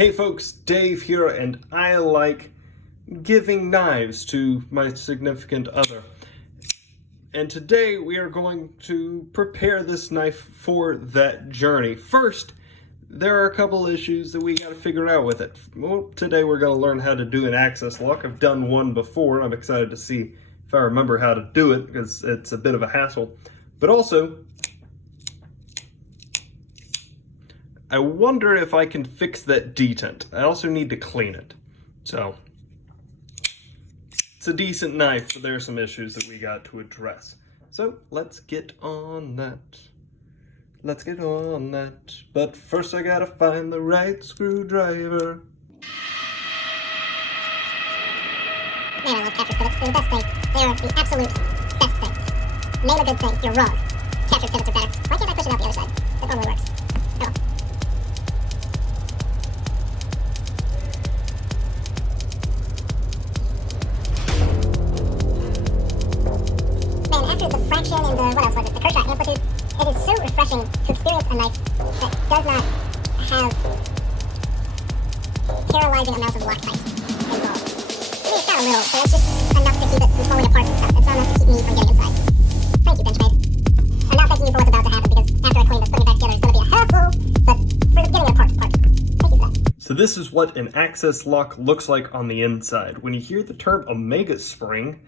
Hey folks, Dave here, and I like giving knives to my significant other. And today we are going to prepare this knife for that journey. First, there are a couple issues that we got to figure out with it. Well, today we're going to learn how to do an access lock. I've done one before, and I'm excited to see if I remember how to do it, because it's a bit of a hassle. But also, I wonder if I can fix that detent. I also need to clean it. So, it's a decent knife, but there are some issues that we got to address. So, let's get on that. Let's get on that. But first I gotta find the right screwdriver. Man, I love capture pivots. They're the best thing. They are the absolute best thing. Name a good thing. You're wrong. Capture pivots are better. Why can't I push it out the other side? That normally works. Oh. Man, after the fraction and the, what else was it? The Kershaw amplitude, it is so refreshing to experience a knife that does not have paralyzing amounts of Loctite involved. I mean, it's not a little, but it's just enough to keep it from falling apart and stuff. It's not enough to keep me from getting inside. Thank you, Benchmade. I'm not thanking you for what's about to happen, because after I clean this, putting it back together is going to be a hassle, but for getting it apart. Thank you for that. So this is what an access lock looks like on the inside. When you hear the term Omega spring,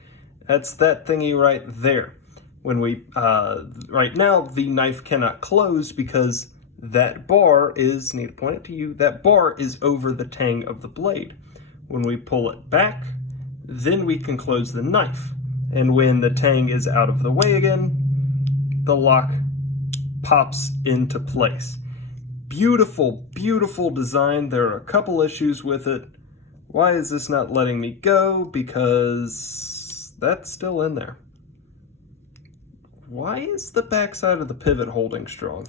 that's that thingy right there. When we, right now, the knife cannot close because that bar is, need to point it to you, that bar is over the tang of the blade. When we pull it back, then we can close the knife. And when the tang is out of the way again, the lock pops into place. Beautiful, beautiful design. There are a couple issues with it. Why is this not letting me go? Because that's still in there. Why is the backside of the pivot holding strong?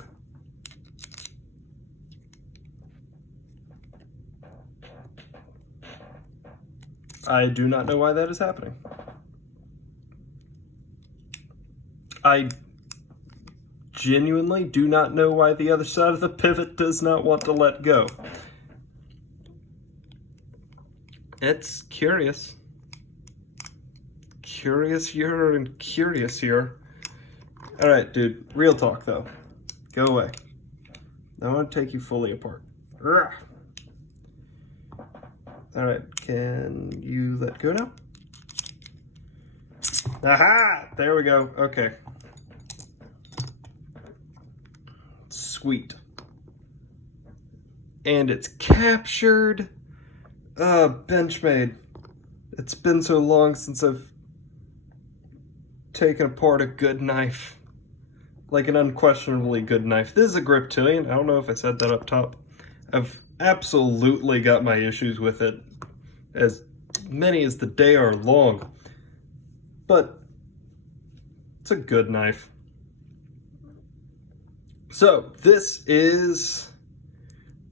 I do not know why that is happening. I genuinely do not know why the other side of the pivot does not want to let go. It's curious. Curious here and curious here. Alright, dude, real talk though. Go away. I want to take you fully apart. Alright, can you let go now? Aha! There we go. Okay. Sweet. And it's captured. Benchmade. It's been so long since I've taken apart a good knife. Like an unquestionably good knife. This is a Griptilian. I don't know if I said that up top. I've absolutely got my issues with it. As many as the day are long. But it's a good knife. So this is,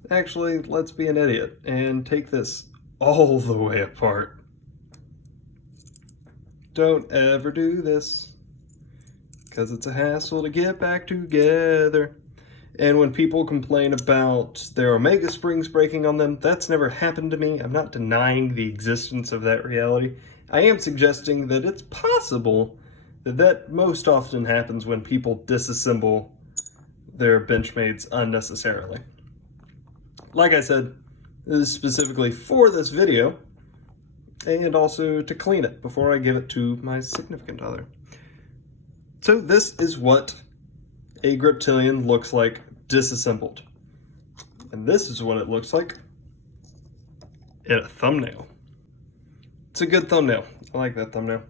actually, let's be an idiot and take this all the way apart. Don't ever do this, because it's a hassle to get back together. And when people complain about their Omega springs breaking on them, that's never happened to me. I'm not denying the existence of that reality. I am suggesting that it's possible that that most often happens when people disassemble their Benchmades unnecessarily. Like I said, this is specifically for this video, and also to clean it before I give it to my significant other. So this is what a Griptilian looks like disassembled. And this is what it looks like in a thumbnail. It's a good thumbnail. I like that thumbnail.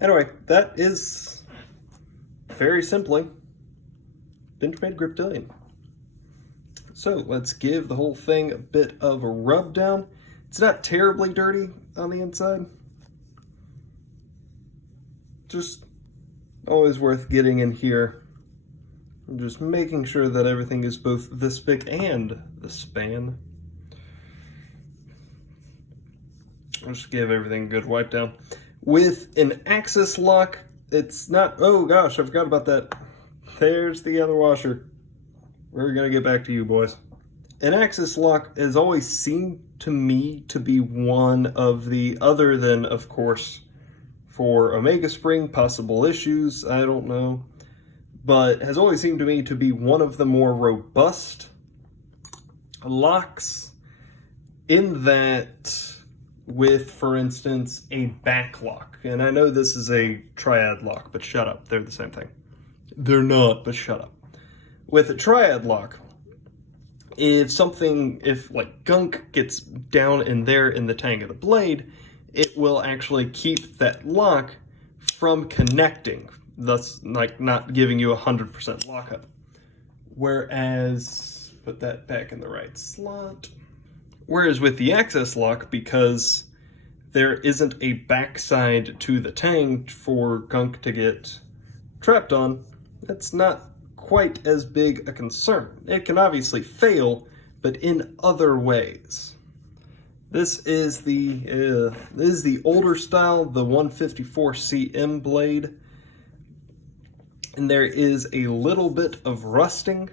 Anyway, that is very simply Benchmade Griptilian. So let's give the whole thing a bit of a rub down. It's not terribly dirty on the inside. Just always worth getting in here and just making sure that everything is both this big and the span. I'll just give everything a good wipe down. With an access lock, it's not, oh gosh, I forgot about that. There's the other washer. We're gonna get back to you, boys. An axis lock has always seemed to me to be one of the, other than, of course, for Omega Spring, possible issues, I don't know, but has always seemed to me to be one of the more robust locks, in that with, for instance, a back lock. And I know this is a triad lock, but shut up, they're the same thing. They're not, but shut up. With a triad lock, if like gunk gets down in there in the tang of the blade, it will actually keep that lock from connecting, thus like not giving you 100% lockup. Whereas, put that back in the right slot. Whereas with the access lock, because there isn't a backside to the tang for gunk to get trapped on, that's not quite as big a concern. It can obviously fail, but in other ways. This is the older style, the 154 CM blade, and there is a little bit of rusting.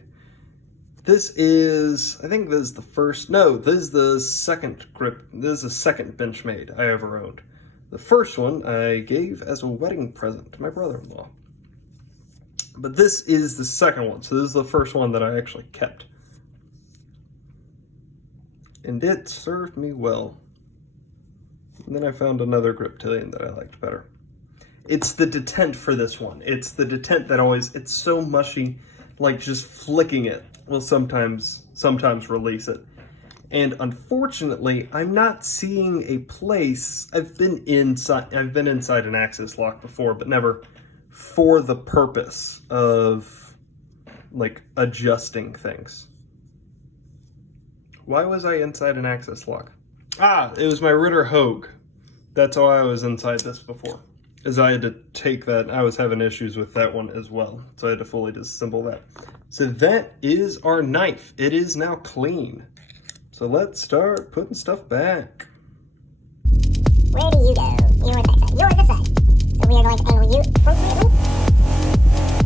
This is, I think this is the first, no, this is the second Benchmade I ever owned. The first one I gave as a wedding present to my brother-in-law. But this is the second one, so this is the first one that I actually kept. And it served me well. And then I found another Griptilian that I liked better. It's the detent for this one. It's the detent that always, it's so mushy, like just flicking it will sometimes release it. And unfortunately, I'm not seeing a place, I've been inside an axis lock before, but never for the purpose of like adjusting things. Why was I inside an axis lock? It was my Ritter Hogue. That's how I was inside this before. As I had to take that, I was having issues with that one as well. So I had to fully disassemble that. So that is our knife. It is now clean. So let's start putting stuff back. Where do you go? You're this side. You're this side. So we are going to angle you appropriately.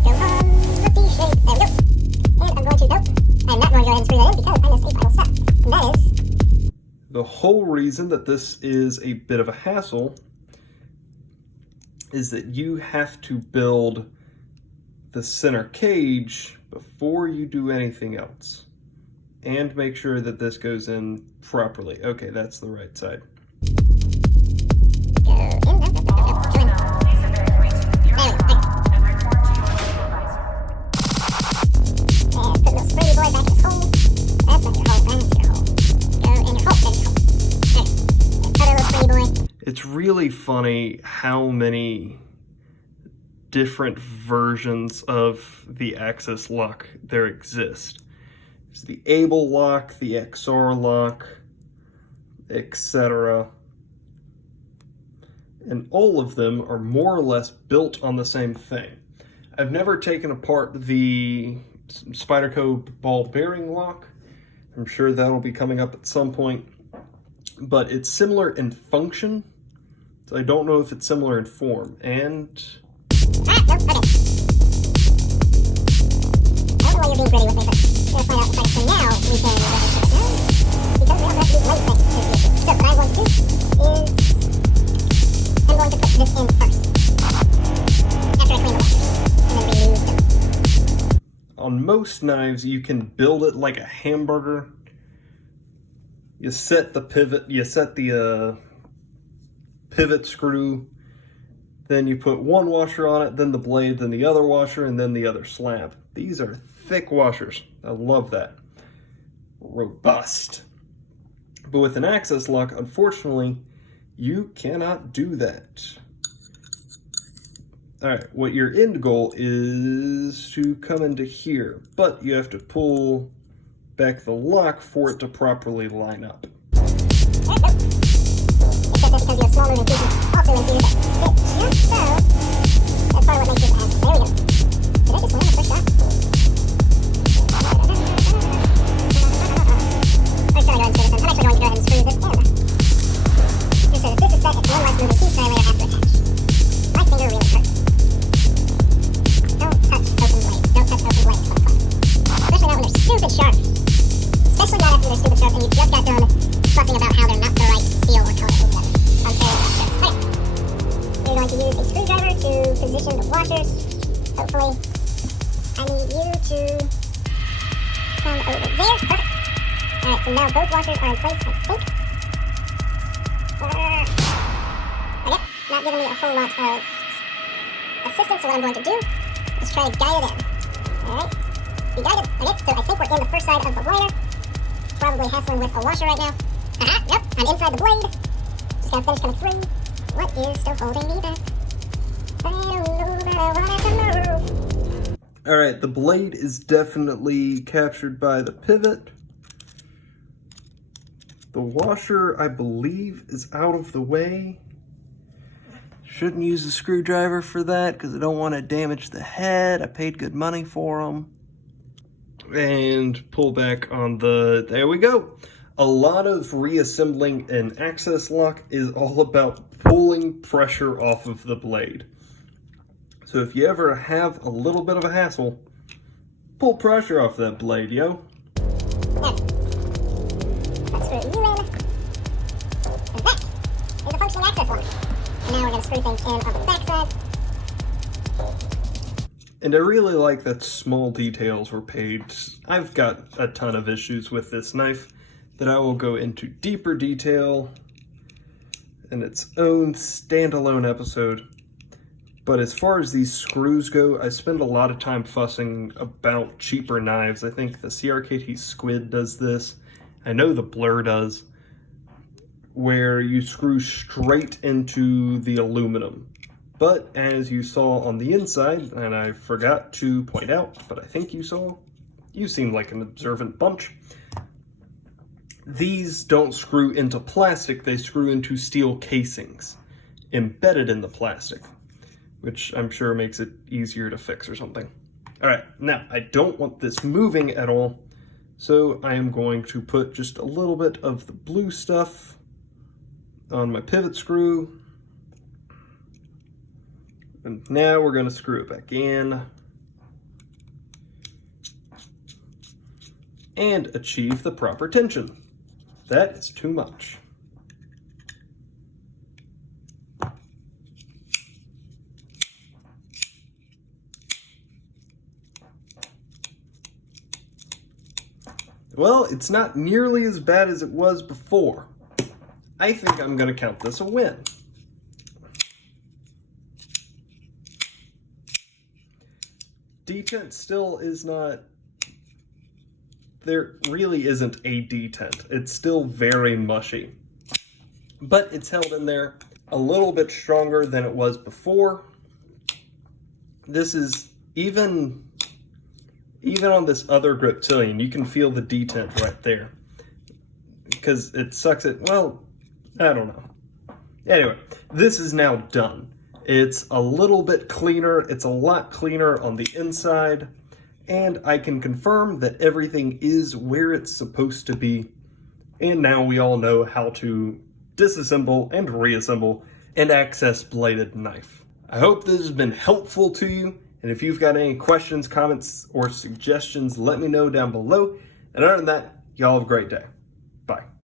Go on the D shape. There we go. And I'm going to, nope. I'm not going to go ahead and screw that in because I missed a final step. And that is... The whole reason that this is a bit of a hassle is that you have to build the center cage before you do anything else. And make sure that this goes in properly. Okay, that's the right side. It's really funny how many different versions of the axis lock there exist. There's the Able lock, the XR lock, etc. And all of them are more or less built on the same thing. I've never taken apart the Spyderco ball bearing lock. I'm sure that'll be coming up at some point. But it's similar in function. So I don't know if it's similar in form. And... I don't know why you're being gritty with me, but I'm going to point out the fact that now we can because we don't have to do light things. So what I want to do is I'm going to put this in first. After I clean the washers. And then remove them. On most knives, you can build it like a hamburger. You set the pivot, pivot screw, then you put one washer on it, then the blade, then the other washer, and then the other slab. These are thick washers. I love that. Robust. But with an axis lock, unfortunately, you cannot do that. Alright, what your end goal is to come into here, but you have to pull back the lock for it to properly line up. Except that because you have small moving pieces also in here that fit just so. That's part of what makes this add. There we go. Did I just land the first shot? I'm just going to go ahead and screw this in. I'm actually going to go ahead and screw this in. Just so that this is set at one less moving piece that I later have to attach. My finger really hurts. Don't touch open blades. Don't touch open blades. Especially not when they're stupid sharp. Especially not after both washers are in place, I think. Okay, not giving me a whole lot of assistance, so what I'm going to do is try to guide it in. Alright, we guided. Okay, so I think we're in the first side of the liner. Probably hassling with a washer right now. Yep, I'm inside the blade. Just gotta finish coming through. What is still holding me back? I don't know that I want it to move. Alright, the blade is definitely captured by the pivot. The washer, I believe, is out of the way. Shouldn't use a screwdriver for that because I don't want to damage the head. I paid good money for them. And pull back on the... There we go. A lot of reassembling an access lock is all about pulling pressure off of the blade. So if you ever have a little bit of a hassle, pull pressure off that blade, yo. Let's screw you in. And that is a functioning access lock. And now we're going to screw things in on the backside. And I really like that small details were paid. I've got a ton of issues with this knife that I will go into deeper detail in its own standalone episode. But as far as these screws go, I spend a lot of time fussing about cheaper knives. I think the CRKT Squid does this. I know the Blur does, where you screw straight into the aluminum. But as you saw on the inside, and I forgot to point out, but I think you saw, you seem like an observant bunch, these don't screw into plastic, they screw into steel casings embedded in the plastic, which I'm sure makes it easier to fix or something. All right, now I don't want this moving at all, so I am going to put just a little bit of the blue stuff on my pivot screw. And now we're going to screw it back in and achieve the proper tension. That is too much. Well, it's not nearly as bad as it was before. I think I'm going to count this a win. Detent still is not, there really isn't a detent. It's still very mushy. But it's held in there a little bit stronger than it was before. This is, even on this other Griptilian, you can feel the detent right there. Because it sucks it, well, I don't know. Anyway, this is now done. It's a little bit cleaner, it's a lot cleaner on the inside, and I can confirm that everything is where it's supposed to be. And now we all know how to disassemble and reassemble an access bladed knife. I hope this has been helpful to you, and if you've got any questions, comments, or suggestions, let me know down below. And other than that, y'all have a great day.